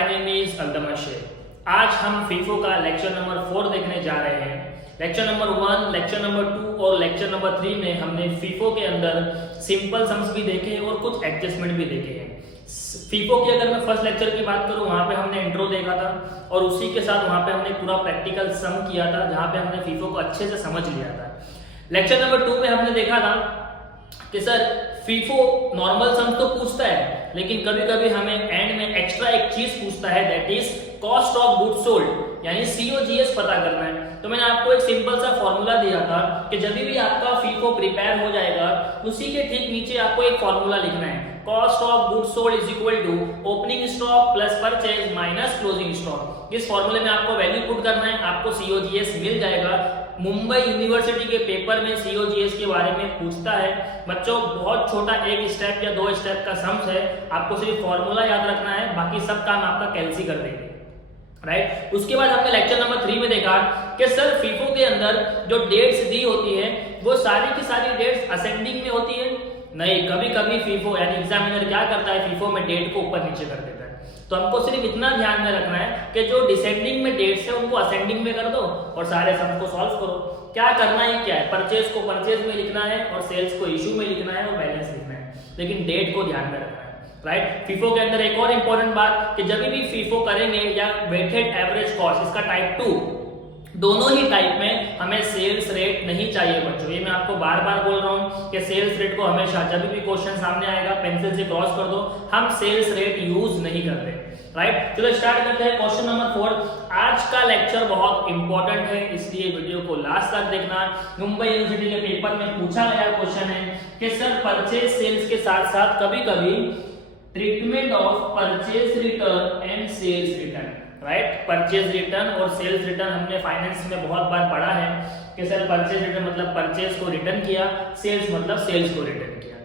My name is Altamash Shaikh. आज हम FIFO का लेक्चर नंबर 4 देखने जा रहे हैं। लेक्चर नंबर 1, लेक्चर नंबर 2 और लेक्चर नंबर 3 में हमने फीफो के अंदर सिंपल सम्स भी देखे हैं और कुछ एडजस्टमेंट भी देखे हैं। फीफो की अगर मैं फर्स्ट लेक्चर की बात करूं, वहां पे हमने इंट्रो देखा था और उसी के साथ वहां पे हमने पूरा प्रैक्टिकल सम किया था, जहां पे हमने फीफो को अच्छे से समझ लिया था। लेक्चर नंबर 2 में हमने देखा था कि सर फीफो नॉर्मल सम तो पूछता है, लेकिन कभी कभी हमें एंड में एक्स्ट्रा एक चीज पूछता है, that is cost of goods sold, यानी COGS पता करना है। तो मैंने आपको एक सिंपल सा फॉर्मूला दिया था कि जब भी आपका फीफो प्रिपेयर हो जाएगा, उसी के ठीक नीचे आपको एक फॉर्मूला लिखना है, cost of goods sold is equal to opening stock plus purchase minus closing stock. इस फॉर्मूले में आपको वैल्यू पुट करना है, आपको COGS मिल जाएगा। मुंबई यूनिवर्सिटी के पेपर में COGS के बारे में पूछता है बच्चों, बहुत छोटा एक स्टेप या 2 स्टेप का सम्स है, आपको सिर्फ फॉर्मूला याद रखना है, बाकी सब काम आपका कैलसी कर देंगे, राइट। उसके बाद हमने लेक्चर नंबर 3 में देखा कि सर फीफो के अंदर जो डेट्स दी होती है वो सारी की सारी डेट्स असेंडिंग में होती है। नहीं, कभी कभी फीफो यानी एग्जामिनर क्या करता है, फीफो में डेट को ऊपर नीचे कर देता है। तो हमको सिर्फ इतना ध्यान में रखना है कि जो डिसेंडिंग में डेट्स है उनको असेंडिंग में कर दो और सारे सम को सॉल्व करो। क्या करना है, क्या है, परचेज को परचेज में लिखना है और सेल्स को इशू में लिखना है और बैलेंस लिखना है, लेकिन डेट को ध्यान में रखना है, राइट। फीफो के अंदर एक और इंपॉर्टेंट बात कि जब भी फीफो करेंगे या वेटेड एवरेज कॉस्ट, इसका टाइप 2, दोनों ही टाइप में हमें सेल्स रेट नहीं चाहिए बच्चों। ये मैं आपको बार बार बोल रहा हूं कि सेल्स रेट को हमेशा जब भी क्वेश्चन सामने आएगा पेंसिल से क्रॉस कर दो, हम सेल्स रेट यूज नहीं करते, राइट। चलो स्टार्ट करते हैं क्वेश्चन नंबर 4। आज का लेक्चर बहुत इंपॉर्टेंट है, इसलिए वीडियो को लास्ट तक देखना। मुंबई यूनिवर्सिटी के पेपर में पूछा गया क्वेश्चन है कि सर परचेज सेल्स के साथ साथ कभी कभी treatment of purchase return and sales return, right. Purchase return और सेल्स रिटर्न हमने फाइनेंस में बहुत बार पढ़ा है कि सर परचेज रिटर्न मतलब परचेज को रिटर्न किया, सेल्स मतलब सेल्स को रिटर्न किया।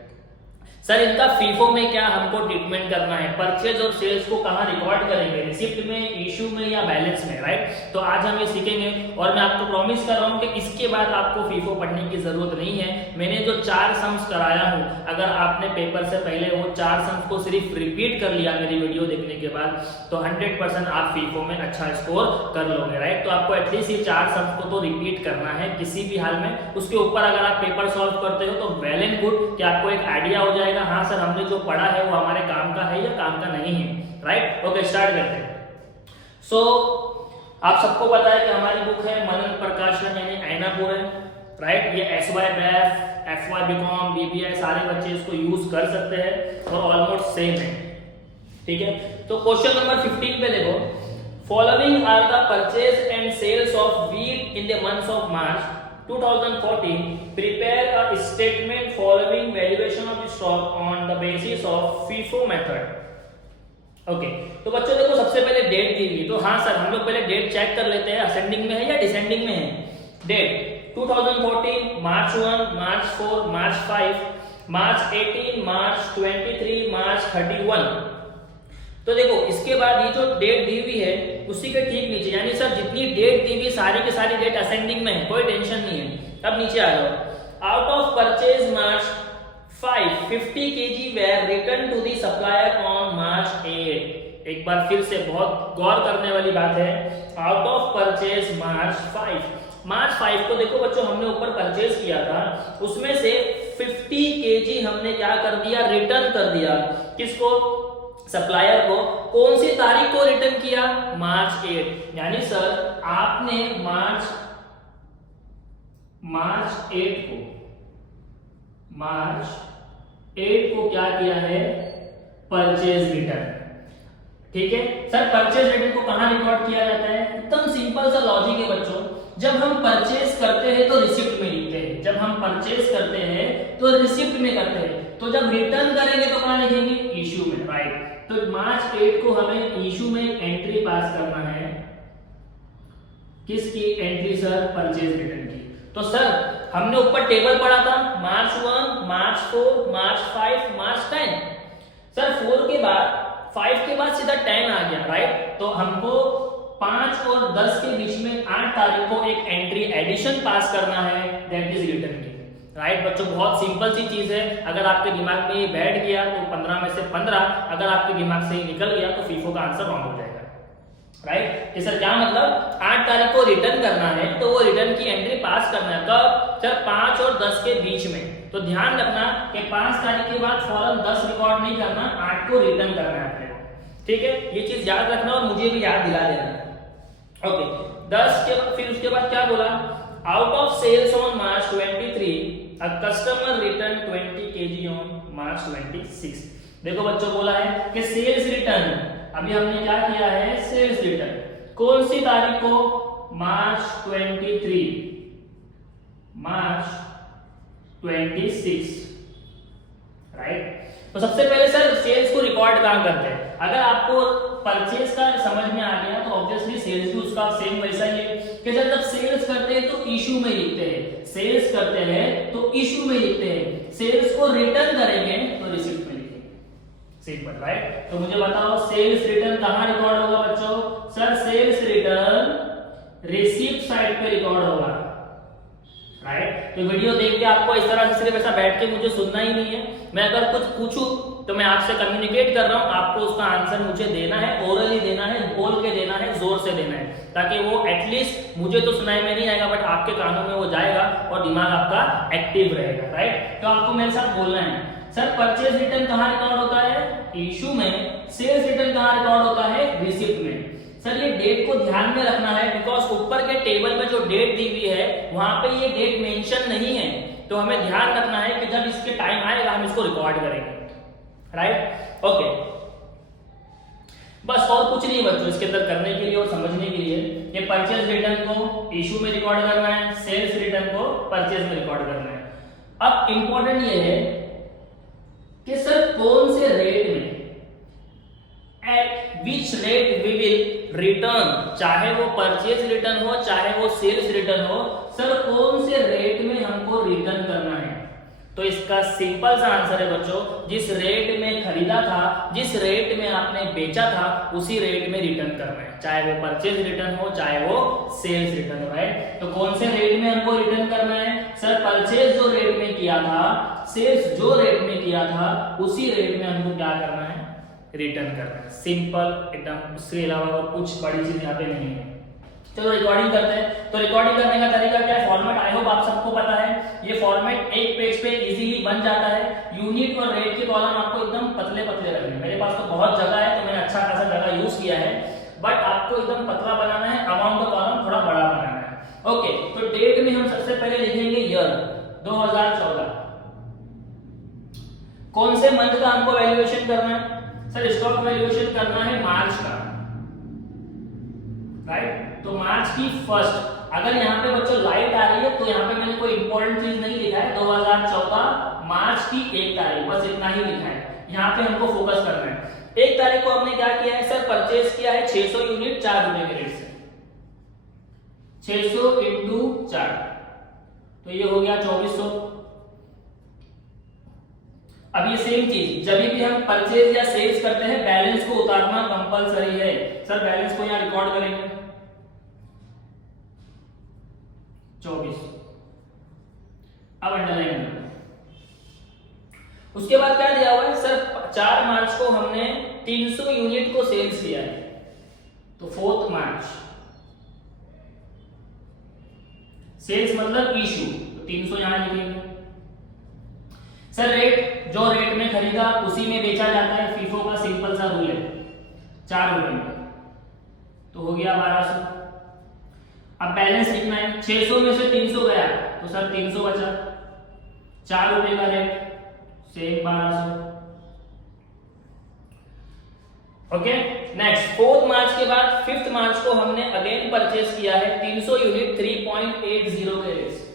सर इनका फीफो में क्या हमको ट्रीटमेंट करना है, परचेज और सेल्स को कहां रिकॉर्ड करेंगे, रिसिप्ट में, इशू में या बैलेंस में, राइट। तो आज हम ये सीखेंगे और मैं आपको प्रॉमिस कर रहा हूं कि इसके बाद आपको फीफो पढ़ने की जरूरत नहीं है। मैंने जो 4 सम्स कराया हूं, अगर आपने पेपर से पहले वो 4 सम्स को सिर्फ रिपीट कर लिया मेरी वीडियो देखने के बाद, तो 100% आप फीफो में अच्छा स्कोर कर लोगे, राइट। तो आपको एटलीस्ट ये 4 सम्स को तो रिपीट करना है किसी भी हाल में। उसके ऊपर अगर आप पेपर सॉल्व करते हो तो वेल एंड गुड कि आपको एक आइडिया हो जाएगा, हाँ सर हमने जो पढ़ा है वो हमारे काम का है या काम का नहीं है, राइट। ओके स्टार्ट करते हैं। सो आप सबको पता है कि हमारी बुक है मनन प्रकाशन यानी ऐनापुर है, राइट। ये SY BF, FY BCom, BBI सारे बच्चे इसको यूज कर सकते हैं और ऑलमोस्ट सेम है, ठीक है। तो क्वेश्चन नंबर 15 पे देखो, following are the purchase and sales of wheat in the month of March 2014. Prepare a statement following valuation of stock on the basis of FIFO method. Okay तो बच्चों देखो सबसे पहले डेट दी हुई, तो हाँ सर हम लोग पहले डेट चेक कर लेते हैं, असेंडिंग में है या डिसेंडिंग में है। डेट 2014 मार्च 1, मार्च 4, मार्च 5, मार्च 18, मार्च 23, मार्च 31। तो देखो इसके बाद ये जो डेट दी हुई है उसी के ठीक नीचे, यानी सर जितनी डेट दी हुई सारी की सारी डेट असेंडिंग में है, कोई टेंशन नहीं है। अब नीचे आ जाओ, out of purchase March 5, 50 kg were return to the supplier on March 8। एक बार फिर से बहुत गौर करने वाली बात है, आउट ऑफ परचेज मार्च 5, मार्च 5 को देखो बच्चों हमने ऊपर परचेज किया था, उसमें से 50 kg हमने क्या कर दिया, रिटर्न कर दिया। किसको, सप्लायर को। कौन सी तारीख को रिटर्न किया, मार्च 8। यानी सर आपने मार्च 8 को क्या किया है, परचेज रिटर्न, ठीक है। सर परचेज रिटर्न को कहां रिकॉर्ड किया जाता है, एकदम सिंपल सा लॉजिक है बच्चों। जब हम परचेज करते हैं तो रिसिप्ट में लिखते हैं, जब हम परचेज करते हैं तो रिसिप्ट में करते हैं, तो जब रिटर्न करेंगे तो कहां लिखेंगे, इशू में, राइट। तो मार्च 8 को हमें इशू में एंट्री पास करना है, किसकी एंट्री सर, परचेज रिटर्न की। तो सर हमने ऊपर टेबल पढ़ा था, मार्च 1, मार्च 4, मार्च 5, मार्च 10। सर 4 के बाद 5 के बाद सीधा 10 आ गया, राइट। तो हमको 5 और 10 के बीच में 8 तारीख को एक एंट्री एडिशन पास करना है, दैट इज रिटर्न की। राइट बच्चों, बहुत सिंपल सी चीज है। अगर आपके दिमाग में ये बैठ गया तो 15 में से 15, अगर आपके दिमाग से ये निकल गया तो फीफो का आंसर रॉन्ग हो जाएगा। राइट कि सर क्या मतलब 8 तारीख को रिटर्न करना है, तो वो रिटर्न की एंट्री पास करना है कब? सर 5 और 10 के बीच में। तो ध्यान रखना कि 5 तारीख के बाद फौरन 10 रिकॉर्ड नहीं करना, 8 को रिटर्न करना है आपने को। ठीक है, ये चीज याद रखना और मुझे भी याद दिला देना। ओके 10 के फिर उसके बाद क्या बोला? Out of sales on March 23 a customer returned 20 kg on March 26। देखो बच्चों बोला है कि सेल्स रिटर्न, अभी हमने क्या किया है? सेल्स रिटर्न कौन सी तारीख को? मार्च 23, मार्च 26। राइट तो सबसे पहले सर सेल्स को रिकॉर्ड कहां करते हैं? अगर आपको परचेज का समझ में आ गया तो ऑब्वियसली सेल्स भी उसका सेम वैसा ही है कि सर जब सेल्स करते हैं तो इशू में लिखते हैं, सेल्स करते हैं तो इशू में लिखते हैं, सेल्स को रिटर्न करेंगे तो रिसीप्ट में लिखेंगे। Simple right. तो मुझे बताओ सेल्स रिटर्न कहां रिकॉर्ड होगा बच्चों? Sir sales return receipt side पे रिकॉर्ड होगा। राइट तो वीडियो देख के आपको इस तरह से सिर्फ ऐसा बैठ के मुझे सुनना ही नहीं है। मैं अगर कुछ पूछूं तो मैं आपसे कम्युनिकेट कर रहा हूं, आपको उसका आंसर मुझे देना है, ओरली देना है, बोल के देना है, जोर से देना है, ताकि वो एटलीस्ट मुझे तो सुनाई में नहीं आएगा बट आपके कानों में वो जाएगा और दिमाग आपका एक्टिव रहेगा। राइट तो आपको मेरे साथ बोलना है। सर परचेज रिटर्न कहां रिकॉर्ड होता है? इशू में। सेल्स रिटर्न कहां रिकॉर्ड होता है? रिसिप्ट में। सर ये डेट को ध्यान में रखना है बिकॉज ऊपर के टेबल में जो डेट दी हुई है वहां पे ये डेट मेंशन नहीं है, तो हमें ध्यान रखना है कि जब इसके टाइम आएगा हम इसको रिकॉर्ड करेंगे। राइट ओके बस और कुछ नहीं बच्चों इसके अंदर करने के लिए और समझने के लिए। ये परचेज रिटर्न को इशू में रिकॉर्ड करना है, सेल्स रिटर्न को परचेज में रिकॉर्ड करना है। अब इंपॉर्टेंट ये है कि सर कौन से रेट में, at which rate we will return, चाहे वो परचेज रिटर्न हो चाहे वो सेल्स रिटर्न हो, सर कौन से रेट में हमको रिटर्न करना है? तो इसका सिंपल सा आंसर है बच्चों, जिस रेट में खरीदा था, जिस रेट में आपने बेचा था उसी रेट में रिटर्न करना है, चाहे वो परचेज रिटर्न हो चाहे वो सेल्स रिटर्न हो। राइट तो कौन से रेट में हमको रिटर्न करना है? सर परचेज जो रेट में किया था, सेल्स जो रेट में किया था उसी रेट में हमको क्या करना है? रिटर्न करना है। सिंपल एकदम, उसके अलावा और कुछ बड़ी चीज यहाँ पे नहीं है। चलो रिकॉर्डिंग करते हैं। तो रिकॉर्डिंग करने का तरीका क्या है? फॉर्मेट आई होप आप सबको पता है। ये फॉर्मेट एक पेज पे इजीली बन जाता है। यूनिट और रेट के कॉलम आपको एकदम पतले पतले रखने, मेरे पास तो बहुत जगह है तो मैंने अच्छा खासा जगह यूज किया है, बट आपको एकदम पतला बनाना है, अमाउंट का कॉलम थोड़ा बड़ा बनाना है। ओके तो डेट में हम सबसे पहले लिखेंगे ईयर 2014। कौन से मंथ का हमको वैल्यूएशन करना है? सर स्टॉक वैल्यूएशन करना है मार्च का। राइट तो मार्च की फर्स्ट, अगर यहाँ पे बच्चों लाइट आ रही है तो यहाँ पे मैंने कोई इंपॉर्टेंट चीज नहीं लिखा है, 2014 मार्च की 1 तारीख, बस इतना ही लिखा है। यहाँ पे हमको फोकस करना है। 1 तारीख को हमने क्या किया है? सर परचेज किया है 600 यूनिट 4 रुपए के रेट से, 600 इंटू 4 तो ये हो गया 2400। अब ये सेम चीज जब भी हम परचेज या सेल्स करते हैं बैलेंस को उतारना कंपलसरी है। सर बैलेंस को यहां रिकॉर्ड करेंगे 24। अब अंडरलाइन करें। उसके बाद क्या दिया हुआ है? सर 4 मार्च को हमने 300 यूनिट को सेल्स किया है, तो 4 मार्च सेल्स मतलब इशू, तो 300 यहां लिखेंगे। सर रेट, जो रेट में खरीदा उसी में बेचा जाता है, फीफो का सिंपल सा रूल है, 4 रुपए में, तो हो गया 1200। अब बैलेंस लिखना है, 600 में से 300 गया तो सर 300 बचा, 4 रुपए का रेट से 1200। ओके नेक्स्ट 4 मार्च के बाद 5 मार्च को हमने अगेन परचेज किया है 300 यूनिट 3.80 के रेट से,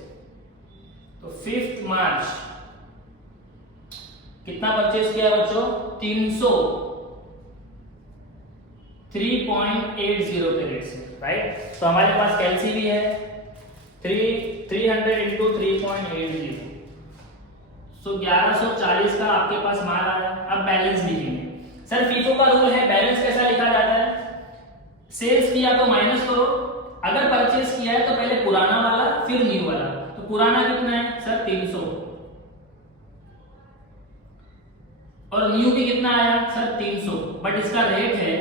तो 5 मार्च कितना परचेज किया बच्चों? 300 3.80 के रेट से। राइट तो हमारे पास कैलसी भी है 300 इंटू 3.80, सो 1140 का आपके पास माल आ रहा है। अब बैलेंस लिखेंगे। सर फीफो का रूल है, बैलेंस कैसा लिखा जाता है? सेल्स किया तो माइनस करो, अगर परचेज किया है तो पहले पुराना वाला फिर न्यू वाला, तो पुराना कितना है? सर 300 और न्यू भी कितना आया सर 300, बट इसका रेट है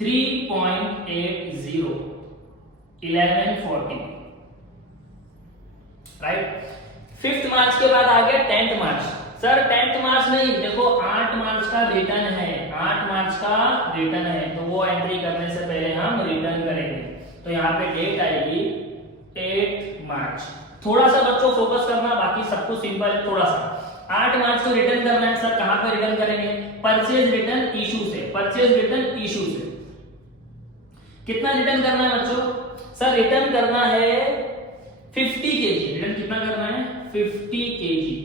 3.80 1140, राइट। 5th मार्च के बाद आ गया 10th मार्च। सर 10th मार्च नहीं, देखो 8 मार्च का रिटर्न है, 8 मार्च का रिटर्न है, तो वो एंट्री करने से पहले हम रिटर्न करेंगे। तो यहाँ पे डेट आएगी 8 मार्च। थोड़ा सा बच्चों फोकस करना, बाकी सब कुछ सिंपल है। थोड़ा सा 8 मार्च को रिटर्न करना है सर, कहां पे रिटर्न करेंगे? परचेज रिटर्न इशू से, परचेज रिटर्न इशू से। कितना रिटर्न करना है बच्चों? सर रिटर्न करना है 50 केजी। रिटर्न कितना करना है? 50 केजी।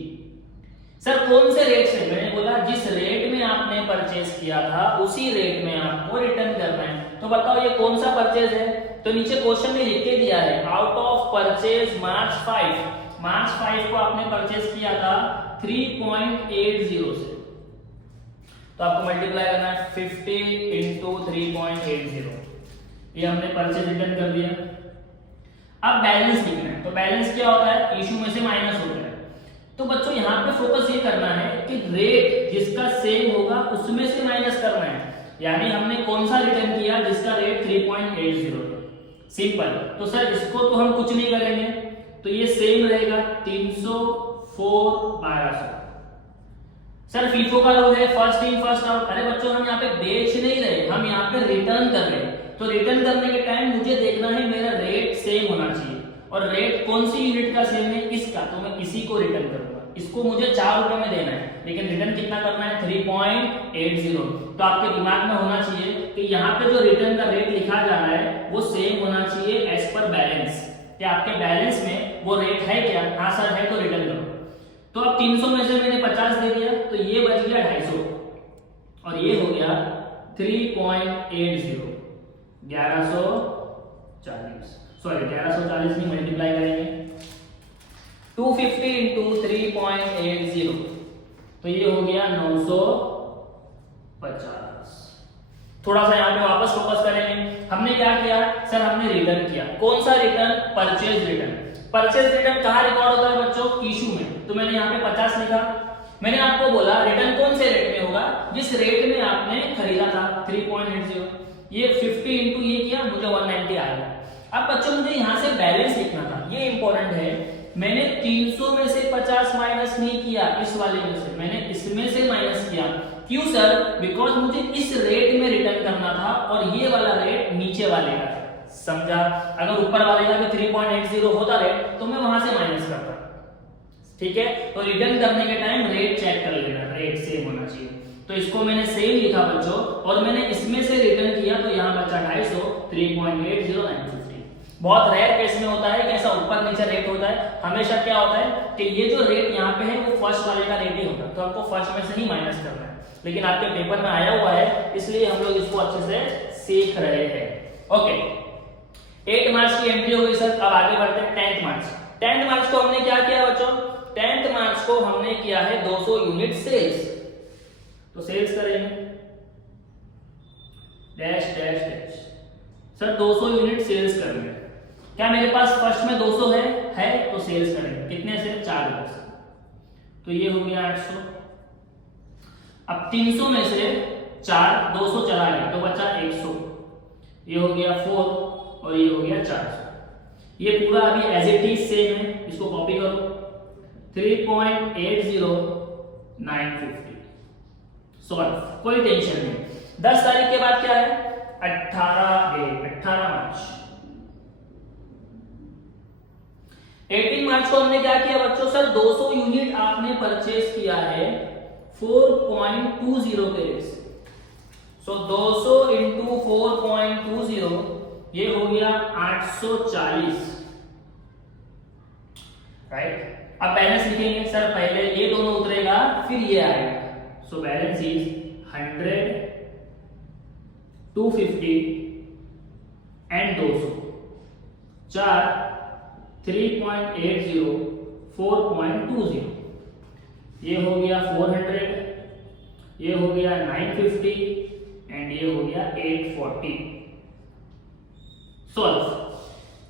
सर कौन से रेट से? मैंने बोला जिस रेट में आपने परचेज किया था उसी रेट में आपको रिटर्न करना है। तो बताओ ये कौन सा परचेज है? तो नीचे क्वेश्चन में लिख के दिया है आउट ऑफ परचेज मार्च 5, मार्च 5 को आपने परचेज किया था 3.80 से, तो आपको मल्टीप्लाई करना है 50 इंटू 3.80। ये हमने परचेज रिटर्न कर दिया। अब बैलेंस लिखना है, तो बैलेंस क्या होता है? इशू में से माइनस होता है। तो बच्चों यहाँ पे फोकस ये करना है कि रेट जिसका सेम होगा उसमें से माइनस करना है। यानी हमने कौन सा रिटर्न किया? जिसका रेट 3.80, सिंपल। तो सर इसको तो हम कुछ नहीं करेंगे, तो ये सेम रहेगा 300 4 1200। सर फीफो का रूल है फर्स्ट इन फर्स्ट आउट। अरे बच्चों हम यहाँ पे बेच नहीं रहे, हम यहाँ पे रिटर्न कर रहे हैं। तो रिटर्न करने के टाइम मुझे देखना है मेरा रेट सेम होना चाहिए, और रेट कौन सी यूनिट का सेम है? इसका, तो मैं इसी को रिटर्न करूंगा। इसको मुझे 4 रुपए में देना है, लेकिन रिटर्न कितना करना है? 3.80। तो आपके दिमाग में होना चाहिए कि यहाँ पे जो रिटर्न का रेट लिखा जा रहा है वो सेम होना चाहिए एज पर बैलेंस। कि आपके बैलेंस में वो रेट है क्या? हाँ सर है, तो रिटर्न करो। तो अब 300 में से मैंने 50 दे दिया, तो ये बच गया 250, और ये हो गया 3.80 1140, सॉरी 1140 नहीं, मल्टीप्लाई करेंगे 250 इंटू 3.80, तो ये हो गया 950। थोड़ा सा यहाँ पे वापस फोकस करेंगे। हमने क्या किया सर? हमने रिटर्न किया। कौन सा return? Purchase return. Purchase return कहाँ रिकॉर्ड होता है बच्चों? इशू में। तो मैंने यहाँ पे 50 लिखा। मैंने आपको बोला रिटर्न कौन से रेट में होगा? जिस रेट में आपने खरीदा था 3.80। ये 50 इंटू ये किया, मुझे 190 आएगा। अब बच्चों मुझे यहाँ से बैलेंस लिखना था, ये इंपॉर्टेंट है। मैंने 300 में से 50 माइनस नहीं किया, इस वाले में से मैंने इसमें से माइनस किया। क्यों सर? बिकॉज मुझे इस रेट में रिटर्न करना था और ये वाला रेट नीचे वाले का है। समझा? अगर ऊपर वाले का भी 3.80 होता रेट तो मैं वहां से माइनस करता। ठीक है, तो रिटर्न करने के टाइम रेट चेक कर लेना, रेट सेम होना चाहिए। तो इसको मैंने सेम लिखा बच्चों, और मैंने इसमें से रिटर्न किया, तो यहाँ बचा 250 3.80 950। बहुत रेयर केस में होता है कि ऐसा ऊपर नीचे रेट होता है। हमेशा क्या होता है कि ये जो रेट यहाँ पे है वो फर्स्ट वाले का रेट ही होगा, तो आपको फर्स्ट में से ही माइनस करना है। लेकिन आपके पेपर में आया हुआ है, इसलिए हम लोग इसको अच्छे से सीख रहे हैं। ओके, 8 मार्च की एंट्री हो गई सर। अब आगे बढ़ते हैं 10th मार्च। 10th मार्च को हमने क्या किया बच्चों? 10th मार्च को हमने किया है 200 यूनिट सेल्स। तो सेल्स करेंगे dash dash dash. Sir 200 unit sales करेंगे। क्या मेरे पास फर्स्ट में 200 है तो सेल्स करेंगे कितने से? 4 रुपए से। तो ये हो गया 800। अब 300 में से 4 200 चला गया तो बचा 100। ये हो गया 4 और ये हो गया 400। ये पूरा अभी एज इट इज सेम है, इसको कॉपी करो। 3.80 950। सॉल्व, कोई टेंशन नहीं। 10 तारीख के बाद क्या है? 18 मार्च। 18 मार्च को हमने क्या किया बच्चों? सर 200 यूनिट आपने परचेज किया है 4.20 के रेट से। सो 200 इंटू 4.20 ये हो गया 840, राइट। अब बैलेंस लिखेंगे सर, पहले ये दोनों उतरेगा फिर ये आएगा। So balance is 100 250 and 200 4 3.80 4.20। ये हो गया 400, ये हो गया 950 एंड ये हो गया 840। सॉल्व।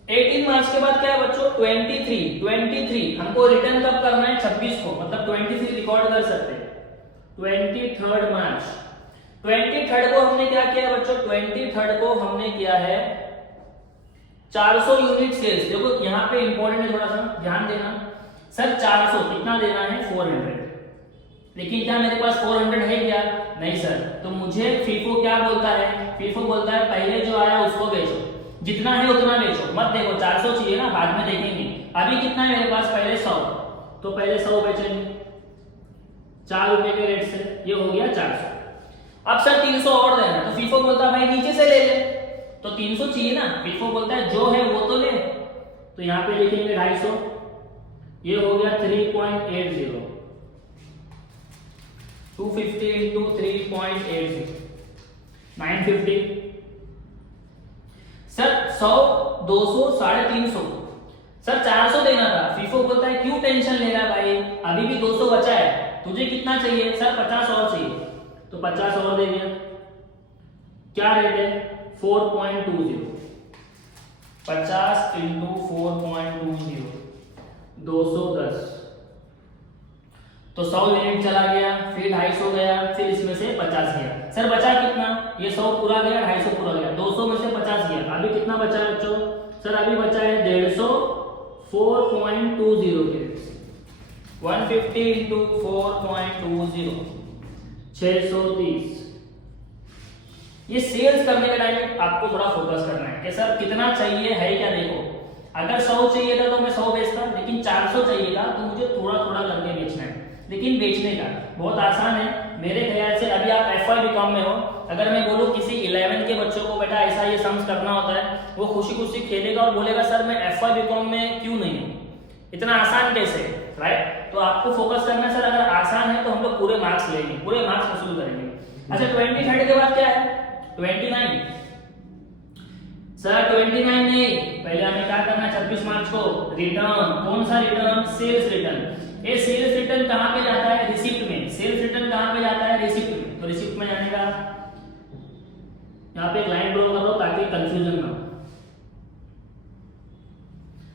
18 मार्च के बाद क्या है बच्चों? 23 हमको रिटर्न कब करना है? 26 को, मतलब 23 रिकॉर्ड कर सकते हैं। 23 मार्च। 23 को हमने क्या किया बच्चों, 23 को हमने किया है 400 यूनिट सेल्स। देखो यहाँ पे इंपॉर्टेंट है, थोड़ा सा ध्यान देना। सर 400 कितना देना है, 400, लेकिन क्या मेरे पास 400 है क्या, नहीं सर। तो मुझे फीफो क्या बोलता है, फीफो बोलता है पहले जो आया उसको बेचो, जितना है उतना बेचो, मत देखो 400 चाहिए ना, बाद में देखेंगे। अभी कितना है मेरे पास, पहले 100, तो पहले 100 बेचेंगे 4 रुपए के रेट से, ये हो गया 400। अब सर 300 और देना, तो फीफो बोलता है भाई नीचे से ले ले, तो 300 चाहिए ना, फीफो बोलता है जो है वो तो ले, तो यहाँ पे लिखेंगे 250, ये हो गया 3.80, 250 इंटू 3.80, 950। सर 100, 200, 350, सर 400 देना था, फीफो बोलता है क्यों टेंशन ले रहा है भाई, अभी भी 200 बचा है, तुझे कितना चाहिए, सर 50 और चाहिए, तो 50 और दे दिया। क्या रेट है, 4.20, 50 इंटू 4.20, 210, तो 100 यूनिट चला गया, फिर 250 गया, फिर इसमें से 50 गया। सर बचा कितना, ये 100 पूरा गया, 250 पूरा गया, 200 में से 50 गया, अभी कितना बचा है बच्चों, सर अभी बचा है 150, 4.20 के, 150 इंटू 4.20, 630। ये सेल्स करने के टाइम आपको थोड़ा फोकस करना है कि सर कितना चाहिए है क्या। देखो अगर 100 चाहिए था तो मैं 100 बेचता, लेकिन 400 चाहिए था तो मुझे थोड़ा थोड़ा करके बेचना है। लेकिन बेचने का बहुत आसान है मेरे ख्याल से। अभी आप FY बीकॉम में हो, अगर मैं बोलूं किसी 11 के बच्चों को बेटा ऐसा ये सम्स करना होता है, वो खुशी खुशी खेलेगा और बोलेगा सर मैं FY बीकॉम में क्यों नहीं हूं, इतना आसान कैसे, राइट। तो आपको फोकस करना है सर, अगर आसान है तो हम लोग पूरे मार्क्स लेंगे, पूरे मार्क्स वसूल करेंगे। अच्छा 23 के बाद क्या है, 29। सर 29 नहीं, पहले हमें क्या करना है 26 मार्च को रिटर्न, कौन सा रिटर्न, सेल्स रिटर्न। ये सेल्स रिटर्न कहां पे जाता है, रिसिप्ट में। सेल्स रिटर्न कहां पे जाता है, रिसिप्ट में। तो रिसिप्ट में जाने का यहां पे एक लाइन ड्रॉ कर दो ताकि कंफ्यूजन ना हो।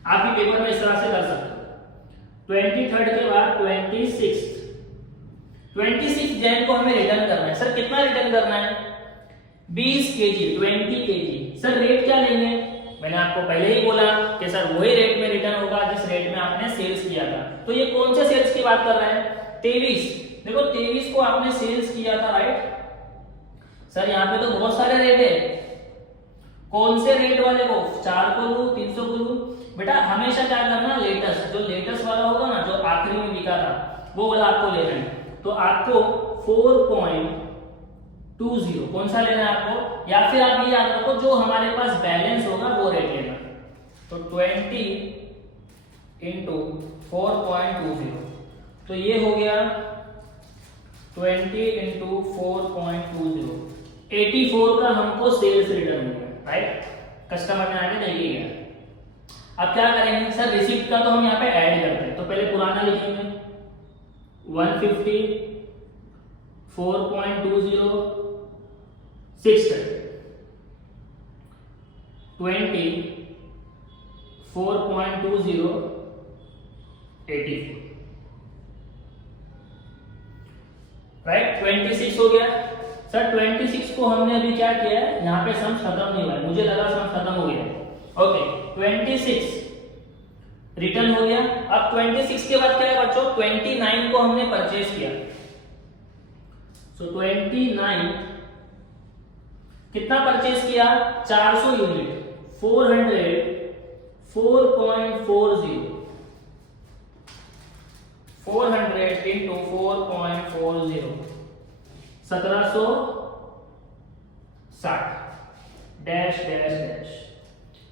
आप भी पेपर में इस तरह से कर सकते हो। 23 के बाद 26 जैन को हमें रिटर्न करना है। सर कितना रिटर्न करना है, 20 केजी, 20 केजी। सर रेट क्या लेंगे, मैंने आपको पहले ही बोला कि सर वही रेट में रिटर्न होगा जिस रेट में आपने सेल्स किया था। तो ये कौन से सेल्स की बात कर रहे हैं, 23। देखो 23 को आपने सेल्स किया था, राइट। सर यहाँ पे तो बहुत सारे रेट है, कौन से रेट वाले को, 4 को लूं, 300 को लूं। बेटा हमेशा क्या करना, लेटेस्ट, जो लेटेस्ट वाला होगा ना, जो आखिरी में लिखा था वो वाला आपको लेना है। तो आपको 4.20 कौन सा लेना है आपको, या फिर आप ये याद रखो जो हमारे पास बैलेंस होगा वो रेट लेना। तो 20 इंटू 4.20, तो ये हो गया 20 इंटू 4.20, 84 का हमको सेल्स रिटर्न हो गया, राइट। कस्टमर ने आके दे दिया। अब क्या करेंगे सर, रिसिप्ट का तो हम यहाँ पे ऐड करते हैं, तो पहले पुराना लिखेंगे 150, 4.20, 60, 20, 4.20, 84, राइट। 26 हो गया। सर 26 को हमने अभी क्या किया है, यहाँ पे सम्स खत्म नहीं हुआ है, मुझे लगा सम्स खत्म हो गया। ओके 26 रिटर्न हो गया। अब 26 के बाद क्या है बच्चों, 29 को हमने परचेज किया। सो 29 कितना परचेज किया, 400 unit, 400, 4.40, 400 into 4.40, 1760 dash dash dash.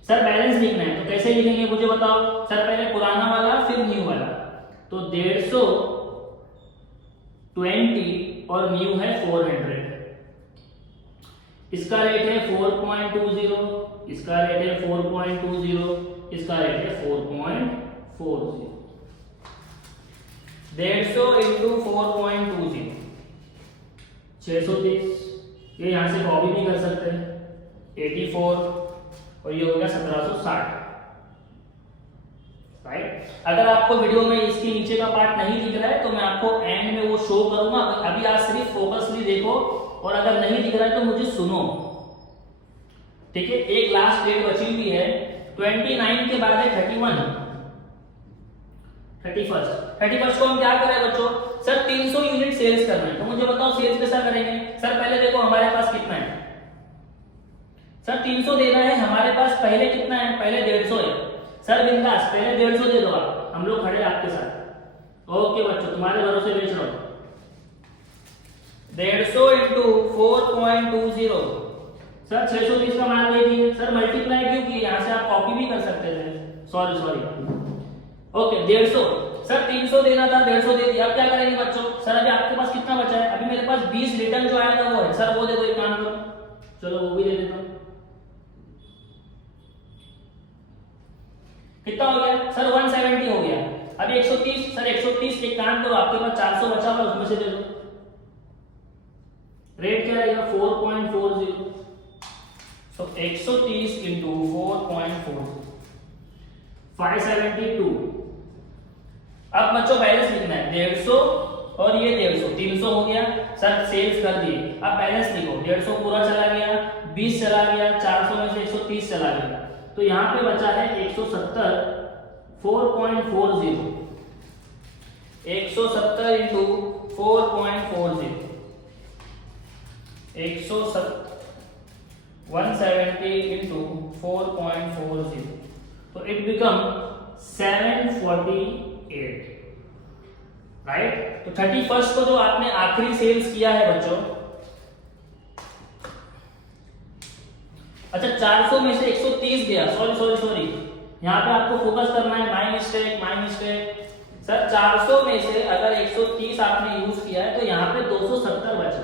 Sir balance लिखना है तो कैसे लिखेंगे मुझे बताओ। सर पहले पुराना वाला फिर न्यू वाला, तो 150, 20 और न्यू है 400। इसका रेट है 4.20, इसका रेट है 4.20, इसका रेट है 4.40। 150 इंटू 4.20, 630। ये यहां से कॉपी नहीं कर सकते, 84 और ये हो गया 1760, राइट। अगर आपको वीडियो में इसके नीचे का पार्ट नहीं दिख रहा है तो मैं आपको एंड में वो शो करूंगा। अभी आप सिर्फ फोकसली देखो, और अगर नहीं दिख रहा है तो मुझे सुनो, ठीक है। एक लास्ट डेट बची हुई है, 29 के बाद है 31 को हम क्या करें बच्चों? सर 300 यूनिट सेल्स करना है, तो मुझे बताओ सेल्स कैसा करेंगे? सर पहले देखो हमारे पास कितना है, सर 300 देना है हमारे पास, पहले कितना है? पहले 150 है। सर बिंदास पहले 150 दे दो आप, हम लोग खड़े आपके साथ। ओके बच्चों, तुम्हारे भरोसे बेच रहा हूं। 150 इंटू 4.20, सर 630 का मान ले दिए। सर मल्टीप्लाई क्यों किए? यहां से आप कॉपी भी कर सकते थे, सॉरी। ओके 150, सर 300 देना था, 150 दे दिया। अब क्या करेंगे बच्चों? सर अभी आपके पास कितना बचा है? अभी मेरे पास 20 रिटर्न जो आया था वो है। सर वो दे दो, एक काम करो, चलो वो भी दे देता हूं। कितना हो गया? सर 170 हो गया। अभी 130, सर 130 एक काम करो, आपके पास 400 बचा हुआ उसमें से दे दो। रेट क्या रहेगा? 4.40। सो 130 इंटू 4.40, 572। अब बच्चों बैलेंस लिखना है, 150 और ये 150, 300 हो गया। सर सेल्स कर दिए, अब बैलेंस लिखो। 150 पूरा चला गया, 20 चला गया, 400 में से 130 चला गया, तो यहाँ पे बचा है 170, 4.40। 170 इंटू 4.40, 170 इंटू 4.40, तो इट बिकम 748, राइट। तो 31 को जो आपने आखिरी सेल्स किया है बच्चों, अच्छा 400 में से 130 गया, सॉरी, यहाँ पे आपको फोकस करना है, माय मिस्टेक। सर 400 में से अगर 130 आपने यूज किया है तो यहाँ पे 270 बचा,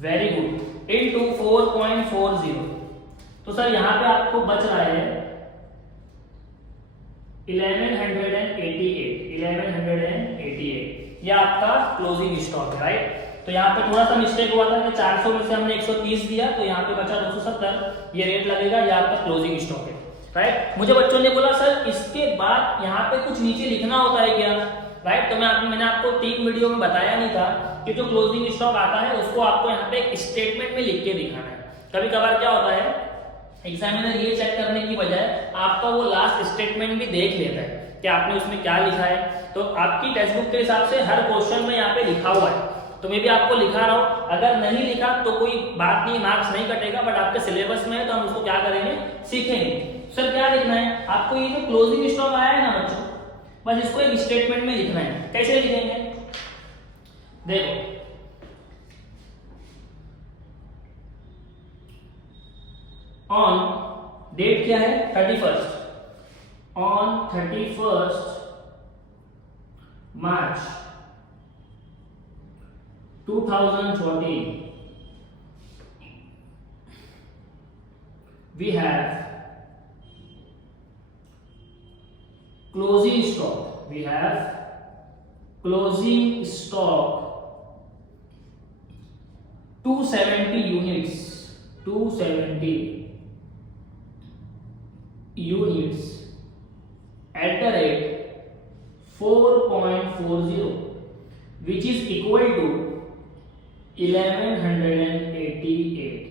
वेरी गुड, इनटू 4.40। तो सर यहाँ पे आपको बच रहा है 1188, ये आपका क्लोजिंग स्टॉक है, राइट। तो यहाँ पे थोड़ा सा मिस्टेक हुआ था कि 400 में से हमने 130 दिया, तो यहाँ पे बचा 270, ये रेट लगेगा, ये आपका क्लोजिंग स्टॉक है, राइट। मुझे बच्चों ने बोला सर इसके बाद यहाँ पे कुछ नीचे लिखना होता है क्या, राइट। तो मैंने आपको 3 वीडियो में बताया नहीं था कि जो क्लोजिंग स्टॉक आता है उसको आपको यहाँ पे एक स्टेटमेंट में लिख के दिखाना है। कभी कभार क्या होता है, एग्जामिनर ये चेक करने की बजाय आपका वो लास्ट स्टेटमेंट भी देख लेता है कि आपने उसमें क्या लिखा है। तो आपकी टेक्स्ट बुक के हिसाब से हर क्वेश्चन में यहाँ पे लिखा हुआ है, तो मैं भी आपको लिखा रहा हूं। अगर नहीं लिखा तो कोई बात नहीं, मार्क्स नहीं कटेगा, बट आपके सिलेबस में है तो हम उसको क्या करेंगे, सीखेंगे। सर क्या लिखना है आपको? ये जो क्लोजिंग स्टॉक आया है ना बच्चों, बस इसको एक स्टेटमेंट में लिखना है। कैसे लिखेंगे देखो, ऑन डेट क्या है 31, on 31 March 2014 we have closing stock, 270 units at the rate 4.40, which is equal to 1188,